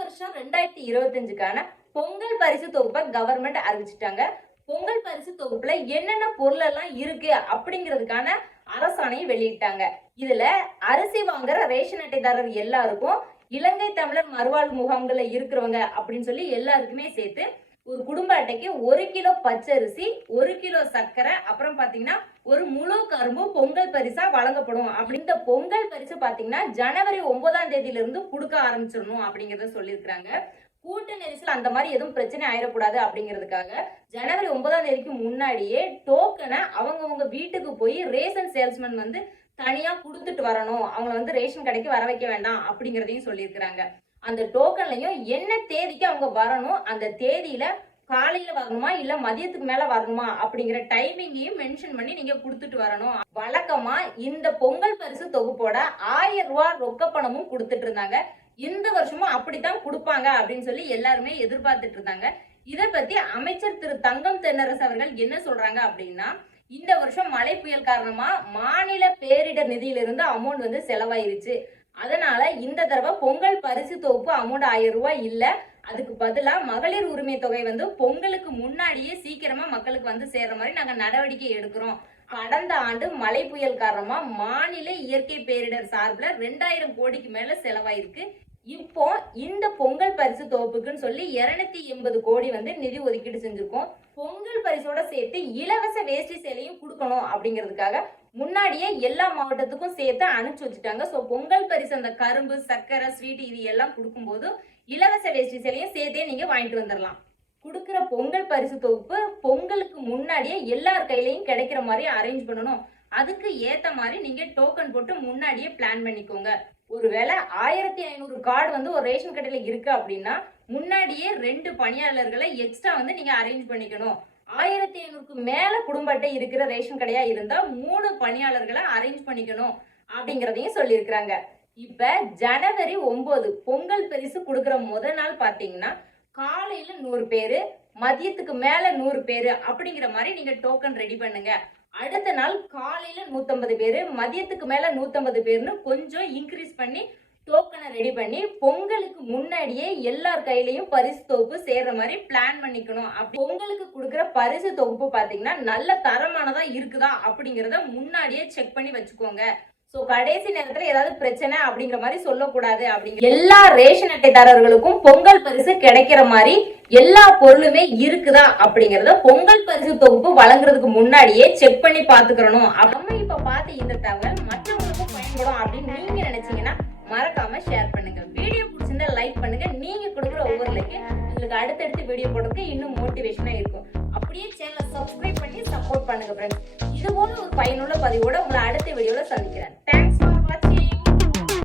வருஷம் 2025க்கான பொங்கல் பரிசு தொகுப்பை கவர்மெண்ட் அறிவிச்சிட்டாங்க. பொங்கல் பரிசு தொகுப்புல என்னென்ன பொருள் எல்லாம் இருக்கு அப்படிங்கிறதுக்கான அரசாணையை வெளியிட்டாங்க. இதுல அரிசி வாங்குற ரேஷன் அட்டைதாரர் எல்லாருக்கும், இலங்கை தமிழர் மறுவாழ்வு முகாம்கள்ல இருக்கிறவங்க அப்படின்னு சொல்லி எல்லாருக்குமே சேர்த்து ஒரு குடும்ப அட்டைக்கு 1 கிலோ பச்சரிசி, 1 கிலோ சர்க்கரை, அப்புறம் பாத்தீங்கன்னா ஒரு முழு கரும்பு பொங்கல் பரிசா வழங்கப்படும். இந்த பொங்கல் பரிசு பாத்தீங்கன்னா ஜனவரி 9ஆம் தேதியில இருந்து கொடுக்க ஆரம்பிச்சிடணும் அப்படிங்கறத சொல்லியிருக்காங்க. கூட்ட நெரிசல் அந்த மாதிரி எதுவும் பிரச்சனை ஆயிடக்கூடாது அப்படிங்கிறதுக்காக ஜனவரி 9ஆம் தேதிக்கு முன்னாடியே டோக்கனை அவங்கவுங்க வீட்டுக்கு போய் ரேஷன் சேல்ஸ்மேன் வந்து தனியா கொடுத்துட்டு வரணும். அவங்கள ரேஷன் கடைக்கு வர வைக்க வேண்டாம் அப்படிங்கிறதையும் சொல்லியிருக்கிறாங்க. அந்த டோக்கன்லயும் என்ன தேதிக்கு அவங்க வரணும், அந்த தேதியில காலையில வரணுமா இல்ல மதியத்துக்கு மேல வரணுமா அப்படிங்கிற டைமிங்கையும் மென்ஷன் பண்ணி நீங்க கொடுத்துட்டு வரணும். வழக்கமா இந்த பொங்கல் பரிசு தொகுப்போட 1000 ரூபாய் ரொக்க பணமும் கொடுத்துட்டு இருந்தாங்க. இந்த வருஷமும் அப்படித்தான் கொடுப்பாங்க அப்படின்னு சொல்லி எல்லாருமே எதிர்பார்த்துட்டு இருந்தாங்க. இதை பத்தி அமைச்சர் திரு தங்கம் தென்னரசு அவர்கள் என்ன சொல்றாங்க அப்படின்னா, இந்த வருஷம் மழை புயல் காரணமா மாநில பேரிடர் நிதியிலிருந்து அமௌண்ட் செலவாயிருச்சு. அதனால இந்த தடவை பொங்கல் பரிசு தொகுப்பு அமௌண்ட் 1000 ரூபாய் இல்ல, அதுக்கு பதிலா மகளிர் உரிமை தொகை பொங்கலுக்கு முன்னாடியே சீக்கிரமா மக்களுக்கு சேர்ற மாதிரி நாங்க நடவடிக்கை எடுக்கிறோம். கடந்த ஆண்டு மழை புயல் காரணமா மாநில இயற்கை பேரிடர் சார்பில் 2000 கோடிக்கு மேல செலவாயிருக்கு. இப்போ இந்த பொங்கல் பரிசு தொகுப்புக்குன்னு சொல்லி 280 கோடி நிதி ஒதுக்கீடு செஞ்சிருக்கோம். பொங்கல் பரிசோட சேர்த்து இலவச வேஷ்டி சேலையும் கொடுக்கணும் அப்படிங்கிறதுக்காக முன்னாடியே எல்லா மாவட்டத்துக்கும் சேர்த்து அனுப்பிச்சு வச்சுட்டாங்க. ஸோ பொங்கல் பரிசு அந்த கரும்பு, சர்க்கரை, ஸ்வீட் இது எல்லாம் கொடுக்கும்போது இலவச வேஷ்டி சேலையும் சேர்த்தே நீங்க வாங்கிட்டு வந்துடலாம். கொடுக்குற பொங்கல் பரிசு தொகுப்பு பொங்கலுக்கு முன்னாடியே எல்லார் கையிலையும் கிடைக்கிற மாதிரி அரேஞ்ச் பண்ணணும். அதுக்கு ஏத்த மாதிரி நீங்க டோக்கன் போட்டு முன்னாடியே பிளான் பண்ணிக்கோங்க. ஒருவேளை 1500 கார்டு ஒரு ரேஷன் கடையில இருக்கு அப்படின்னா முன்னாடியே 2 பணியாளர்களை எக்ஸ்ட்ரா நீங்க அரேஞ்ச் பண்ணிக்கணும். 1500க்கு மேல குடும்ப அட்டை இருக்கிற ரேஷன் கடையா இருந்தா 3 பணியாளர்களை அரேஞ்ச் பண்ணிக்கணும் அப்படிங்கறதையும் சொல்லியிருக்கிறாங்க. இப்ப ஜனவரி 9 பொங்கல் பரிசு கொடுக்குற முதல் நாள் பாத்தீங்கன்னா காலையில 100 பேரு, மதியத்துக்கு மேல 100 பேரு அப்படிங்கிற மாதிரி நீங்க டோக்கன் ரெடி பண்ணுங்க. அடுத்த நாள் காலையில 150 பேரு, மதியத்துக்கு மேல 150 பேர்னு கொஞ்சம் இன்க்ரீஸ் பண்ணி டோக்கனை ரெடி பண்ணி பொங்கலுக்கு முன்னாடியே எல்லார் கையிலையும் பரிசு தொகுப்பு சேர்ற மாதிரி பிளான் பண்ணிக்கணும். பொங்கலுக்கு கொடுக்குற பரிசு தொகுப்பு பாத்தீங்கன்னா நல்ல தரமானதா இருக்குதா அப்படிங்கறத முன்னாடியே செக் பண்ணி வச்சுக்கோங்க. சோ கடைசி நேரத்துல ஏதாவது பிரச்சனை அப்படிங்கிற மாதிரி சொல்லக்கூடாது. அப்படிங்கிற எல்லா ரேஷன் அட்டைதாரர்களுக்கும் பொங்கல் பரிசு கிடைக்கிற மாதிரி எல்லா பொருளுமே இருக்குதா அப்படிங்கறத பொங்கல் பரிசு தொகுப்பு வழங்குறதுக்கு முன்னாடியே செக் பண்ணி பாத்துக்கிறணும். நம்ம இப்ப பார்த்து இந்த தகவல் மற்றவங்களுக்கும் பயன்படும் அப்படின்னு நீங்க நினைச்சீங்கன்னா மறக்காம ஷேர் பண்ணுங்க. வீடியோ பிடிச்சிருந்தா லைக் பண்ணுங்க. நீங்க கொடுக்குற ஒவ்வொரு லைக்கு உங்களுக்கு அடுத்தடுத்து வீடியோ போடுறதுக்கு இன்னும் மோட்டிவேஷனா இருக்கும். அப்படியே சேனலை சப்ஸ்கிரைப் பண்ணி சப்போர்ட் பண்ணுங்க ஃப்ரெண்ட்ஸ். இது போல ஒரு பயனுள்ள பதிவோட உங்களை அடுத்த வீடியோல சந்திக்கிறேன். தேங்க்ஸ்.